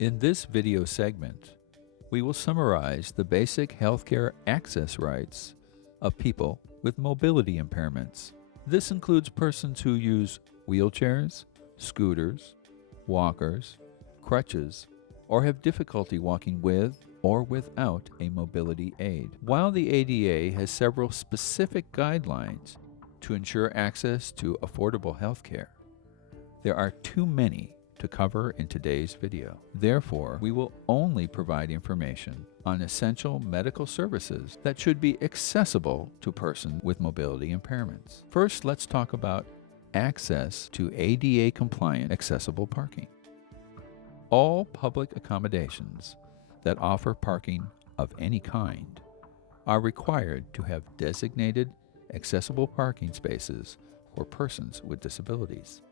In this video segment, we will summarize the basic healthcare access rights of people with mobility impairments. This includes persons who use wheelchairs, scooters, walkers, crutches, or have difficulty walking with or without a mobility aid. While the ADA has several specific guidelines to ensure access to affordable healthcare, there are too many to cover in today's video. Therefore, we will only provide information on essential medical services that should be accessible to persons with mobility impairments. First, let's talk about access to ADA-compliant accessible parking. All public accommodations that offer parking of any kind are required to have designated accessible parking spaces for persons with disabilities.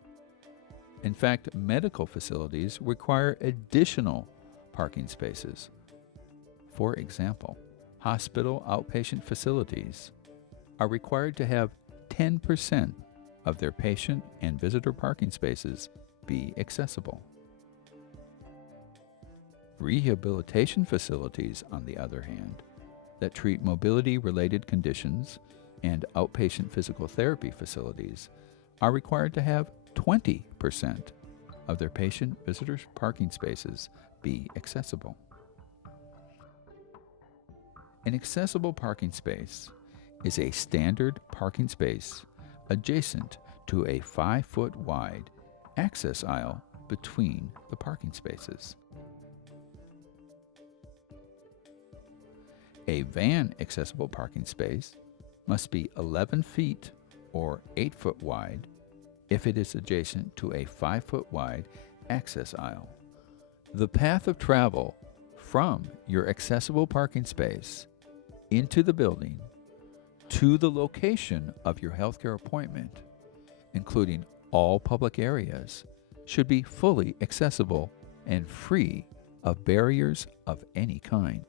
In fact, medical facilities require additional parking spaces. For example, hospital outpatient facilities are required to have 10% of their patient and visitor parking spaces be accessible. Rehabilitation facilities, on the other hand, that treat mobility-related conditions and outpatient physical therapy facilities are required to have 20% of their patient visitors' parking spaces be accessible. An accessible parking space is a standard parking space adjacent to a 5-foot wide access aisle between the parking spaces. A van accessible parking space must be 11 feet or 8 foot wide if it is adjacent to a 5-foot wide access aisle. The path of travel from your accessible parking space into the building to the location of your healthcare appointment, including all public areas, should be fully accessible and free of barriers of any kind.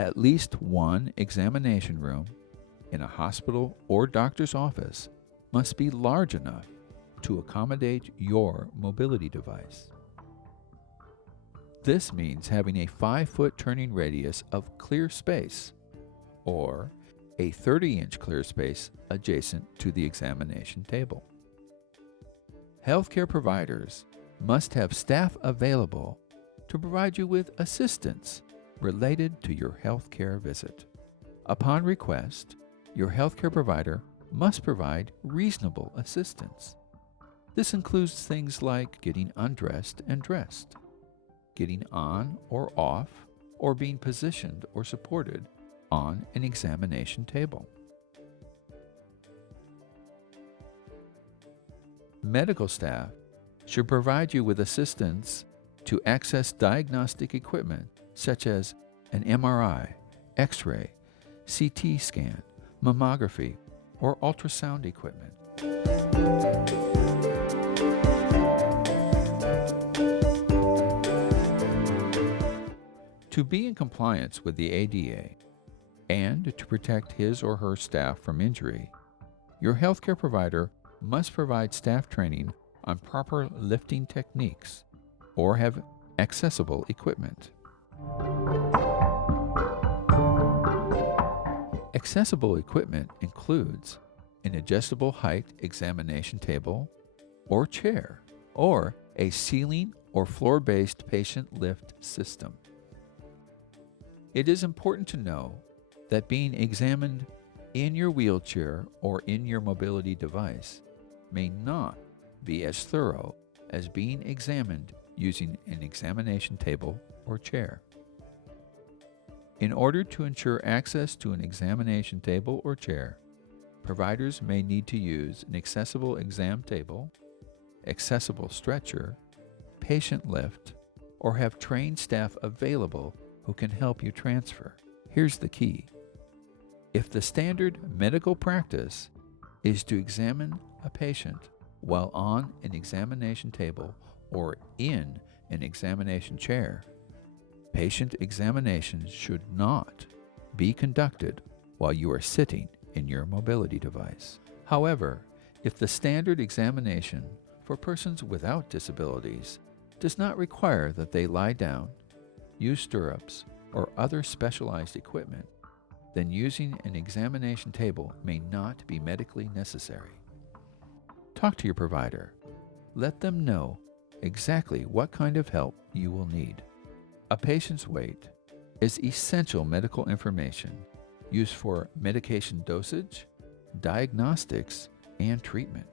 At least one examination room in a hospital or doctor's office must be large enough to accommodate your mobility device. This means having a 5-foot turning radius of clear space or a 30-inch clear space adjacent to the examination table. Healthcare providers must have staff available to provide you with assistance related to your healthcare visit. Upon request, your healthcare provider must provide reasonable assistance. This includes things like getting undressed and dressed, getting on or off, or being positioned or supported on an examination table. Medical staff should provide you with assistance to access diagnostic equipment such as an MRI, X-ray, CT scan, mammography, or ultrasound equipment. To be in compliance with the ADA and to protect his or her staff from injury, your healthcare provider must provide staff training on proper lifting techniques or have accessible equipment. Accessible equipment includes an adjustable height examination table or chair, or a ceiling or floor-based patient lift system. It is important to know that being examined in your wheelchair or in your mobility device may not be as thorough as being examined using an examination table or chair. In order to ensure access to an examination table or chair, providers may need to use an accessible exam table, accessible stretcher, patient lift, or have trained staff available who can help you transfer. Here's the key. If the standard medical practice is to examine a patient while on an examination table or in an examination chair, patient examinations should not be conducted while you are sitting in your mobility device. However, if the standard examination for persons without disabilities does not require that they lie down, use stirrups, or other specialized equipment, then using an examination table may not be medically necessary. Talk to your provider. Let them know exactly what kind of help you will need. A patient's weight is essential medical information used for medication dosage, diagnostics, and treatment.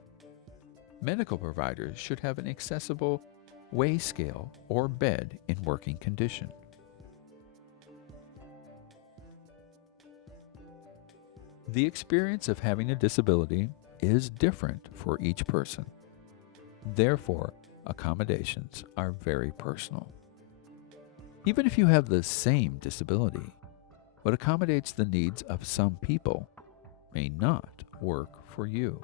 Medical providers should have an accessible weigh scale or bed in working condition. The experience of having a disability is different for each person. Therefore, accommodations are very personal. Even if you have the same disability, what accommodates the needs of some people may not work for you.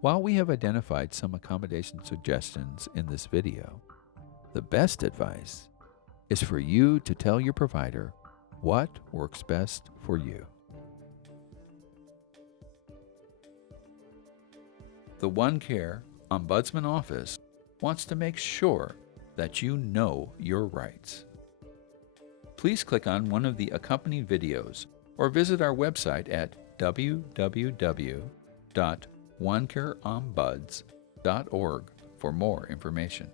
While we have identified some accommodation suggestions in this video, the best advice is for you to tell your provider what works best for you. The OneCare Ombudsman Office wants to make sure that you know your rights. Please click on one of the accompanying videos or visit our website at www.onecareombuds.org for more information.